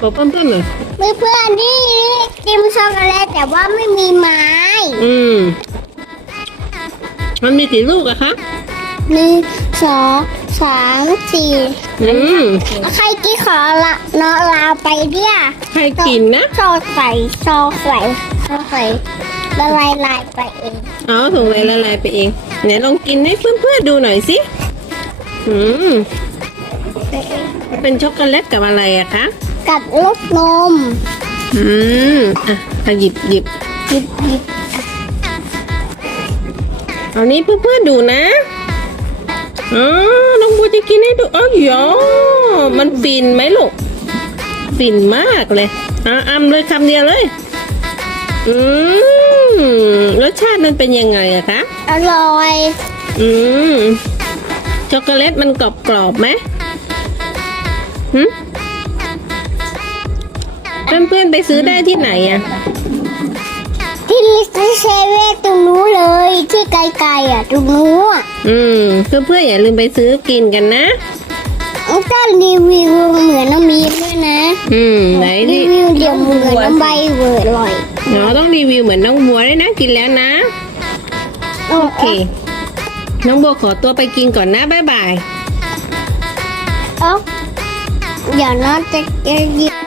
บอกเพื่อนๆหน่อยเพื่อนๆนี่กินช็อกโกแลตแต่ว่าไม่มีไม้ อืม มันมีกี่ลูกอะคะหนึ่งสองสามสี่อืม ใครกี่ขอละเนาะลาวไปเนี่ยใครกินนะโซใส่โซใส่โซใส่ละลายลายไปเองอ๋อส่งเลยละลายไปเองไหนลองกินให้เพื่อนๆดูหน่อยสิอืมไปเองเป็นช็อกโกแลตกับอะไรอะคะ กับลูกนมอืมอะอะหยิบหยิบหยิบหยิบเอานี้เพื่อนๆดูนะอ๋อน้องบัวจะกินให้ดูอ๋อยอมันฟินไหมลูก ฟินมากเลยอะอ้ำเลยคำเดียวเลย อืมรสชาติมันเป็นยังไงอะคะ อร่อย อืม ช็อกโกแลตมันกรอบกรอบๆไหมหืม เพื่อนๆไปซื้อได้ที่ไหนอะที่ที่เซเว่นตรงนู้นเลยที่ไกลๆอะตรงนู้นอะอืมเพื่อนๆอย่าลืมไปซื้อกินกันนะมันก็รีวิวเหมือนน้ำมีด้วยนะ อืมไหนรีดิวิวเดี๋ยวเหมือนน้ำใบเวอร์อร่อยเนาะต้องรีวิวเหมือนน้องบัวด้วยนะกินแล้วนะ โอโอเค น้องบัวขอตัวไปกินก่อนนะบ๊ายบายเอ้าเดี๋ยวน้องจะจะ